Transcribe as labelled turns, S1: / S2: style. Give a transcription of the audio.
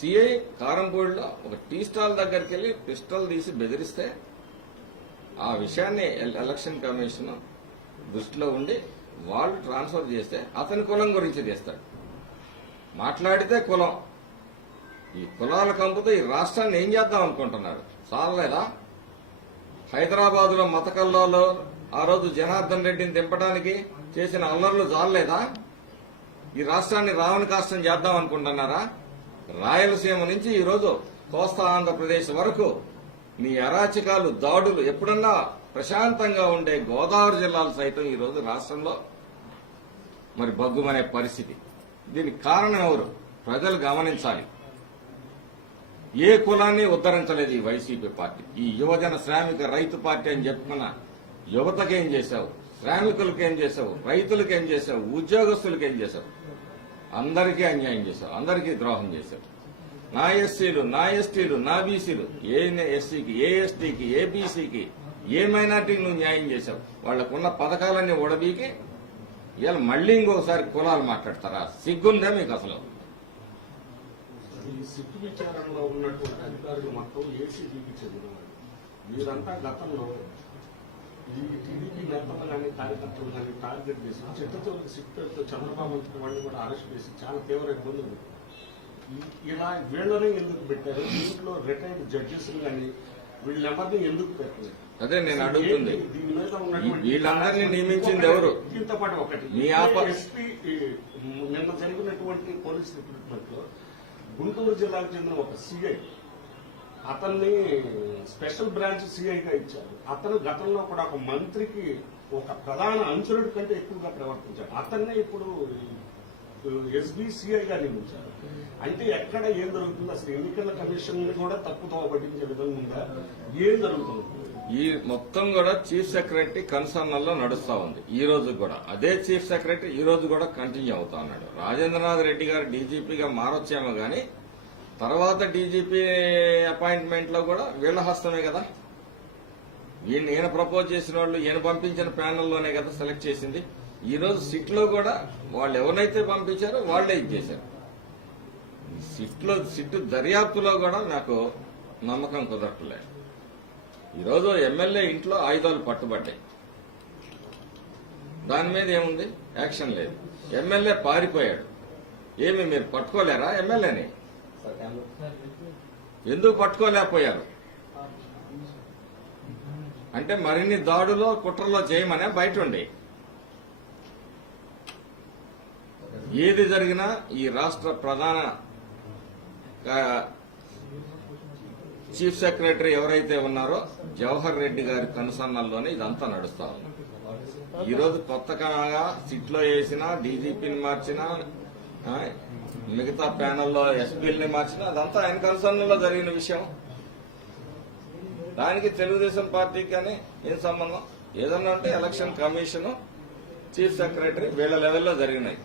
S1: CI కారంపూడిలో ఒక tea stall దగ్గరికి వెళ్ళి పిస్టల్ తీసి బెదిరిస్తే ఆ విషయాన్ని ఎల్- ఎలక్షన్ కమిషన్ దృష్టిలో ఉండి వాళ్ళు ట్రాన్స్ఫర్ చేస్తే అతని కులం గురించి చేస్తాడు. మాట్లాడితే కులం. ఈ కులాల కంపుతో ఈ రాష్ట్రాన్ని ఏం చేద్దాం అనుకుంటున్నారు చాలలేదా? హైదరాబాద్లో మత కల్లోలో ఆ రోజు జనార్దన్ రెడ్డిని దింపడానికి చేసిన అల్లర్లు చాలలేదా? ఈ రాష్ట్రాన్ని రావణ కాష్టం చేద్దాం అనుకుంటున్నారా? రాయలసీమ నుంచి ఈరోజు కోస్తా ఆంధ్రప్రదేశ్ వరకు మీ అరాచకాలు దాడులు ఎప్పుడన్నా ప్రశాంతంగా ఉండే గోదావరి జిల్లాలు సైతం ఈ రోజు రాష్ట్రంలో మరి బగ్గుమనే పరిస్థితి. దీనికి కారణం ఎవరు? ప్రజలు గమనించాలి. ఏ కులాన్ని ఉద్ధరించలేదు ఈ వైసీపీ పార్టీ? ఈ యువజన శ్రామిక రైతు పార్టీ అని చెప్పుకున్న యువతకేం చేశావు? శ్రామికులకేం చేశావు? రైతులకేం చేశావు? ఉద్యోగస్తులకేం చేశావు? అందరికీ అన్యాయం చేశారు అందరికీ ద్రోహం చేశారు. నా ఎస్సీలు నా ఎస్టీలు నా బీసీలు ఏ ఎస్సీకి ఏ ఎస్టీకి ఏ బీసీకి ఏ మైనార్టీకి నువ్వు న్యాయం చేశావు వాళ్ళకున్న పథకాలన్నీ ఉడబీకి ఇవాళ మళ్ళీ ఇంకోసారి కులాలు మాట్లాడతారా? సిగ్గుందా మీకు అసలు?
S2: ఈ సిట్టు విచారణలో ఉన్నటువంటి అధికారులు మొత్తం ఏసీబీకి చెందినవారు మీరంతా గతంలో ఈ టీడీపీ కార్యకర్తలు కానీ టార్గెట్ చేసి చెట్టుతో సిట్టుతో చంద్రబాబు వాళ్ళని కూడా అరెస్ట్ చేసి చాలా తీవ్ర ఇబ్బందులు ఇలా వీళ్ళని ఎందుకు పెట్టారు? దీంట్లో రిటైర్డ్ జడ్జెస్ కానీ వీళ్ళెవరిని ఎందుకు పెట్టలేదు?
S1: అదే నేను అడుగుతుంది. వీళ్ళందరినీ నియమించింది ఎవరు?
S2: దీంతో పాటు ఒకటి.
S1: మీ
S2: ఎస్పీ నిన్న జరిగినటువంటి పోలీస్ రిక్రూట్మెంట్లో గుంటూరు జిల్లాకు చెందిన ఒక సిఐ అతన్ని స్పెషల్ బ్రాంచ్ సిఐగా ఇచ్చారు. అతను గతంలో కూడా ఒక మంత్రికి ఒక ప్రధాన అంచురుడి కంటే ఎక్కువగా ప్రవర్తించాడు. అతన్నే ఇప్పుడు ఎస్బీసీఐగా నియమించారు. అంటే ఎక్కడ ఏం జరుగుతుంది అసలు ఎన్నికల కమిషన్ కూడా తప్పుతో పట్టించే విధంగా ఏం జరుగుతుంది?
S1: ఈ మొత్తం కూడా చీఫ్ సెక్రటరీ కన్సర్నల్లో నడుస్తా ఉంది. ఈ రోజు కూడా. అదే చీఫ్ సెక్రటరీ ఈ రోజు కూడా కంటిన్యూ అవుతా ఉన్నాడు. రాజేంద్రనాథ్ రెడ్డి గారు డీజీపీగా మారొచ్చేమో గానీ తర్వాత డీజీపీ అపాయింట్మెంట్లో కూడా వీళ్ళ హస్తమే కదా? ఈయన ఈయన ప్రపోజ్ చేసిన వాళ్ళు ఈయన పంపించిన ప్యానెల్లోనే కదా సెలెక్ట్ చేసింది. ఈ రోజు సిట్లో కూడా వాళ్ళు ఎవరినైతే పంపించారో వాళ్ళే ఇది చేశారు. సిట్లో సిట్ దర్యాప్తులో కూడా నాకు నమ్మకం కుదరట్లేదు. ఈరోజు ఎమ్మెల్యే ఇంట్లో ఆయుధాలు పట్టుబడ్డాయి. దాని మీద ఏముంది? యాక్షన్ లేదు. ఎమ్మెల్యే పారిపోయాడు. ఏమి మీరు పట్టుకోలేరా ఎమ్మెల్యేని? ఎందుకు పట్టుకోలేకపోయారు? అంటే మరిన్ని దాడులో కుట్రలో చేయమనే బయట ఉండి ఏది జరిగినా ఈ రాష్ట్ర ప్రధాన చీఫ్ సెక్రటరీ ఎవరైతే ఉన్నారో జవహర్ రెడ్డి గారి కనుసన్నల్లోనే ఇదంతా నడుస్తా ఉంది. ఈ రోజు కొత్తగా సిట్లో వేసినా డీజీపీని మార్చినా మిగతా ప్యానెల్లో ఎస్పీలని మార్చినా అదంతా ఆయన కనుసన్నల్లో జరిగిన విషయం. దానికి తెలుగుదేశం పార్టీకి కానీ ఏం సంబంధం? ఏదన్నా అంటే ఎలక్షన్ కమిషన్ చీఫ్ సెక్రటరీ వీళ్ళ లెవెల్లో జరిగినాయి.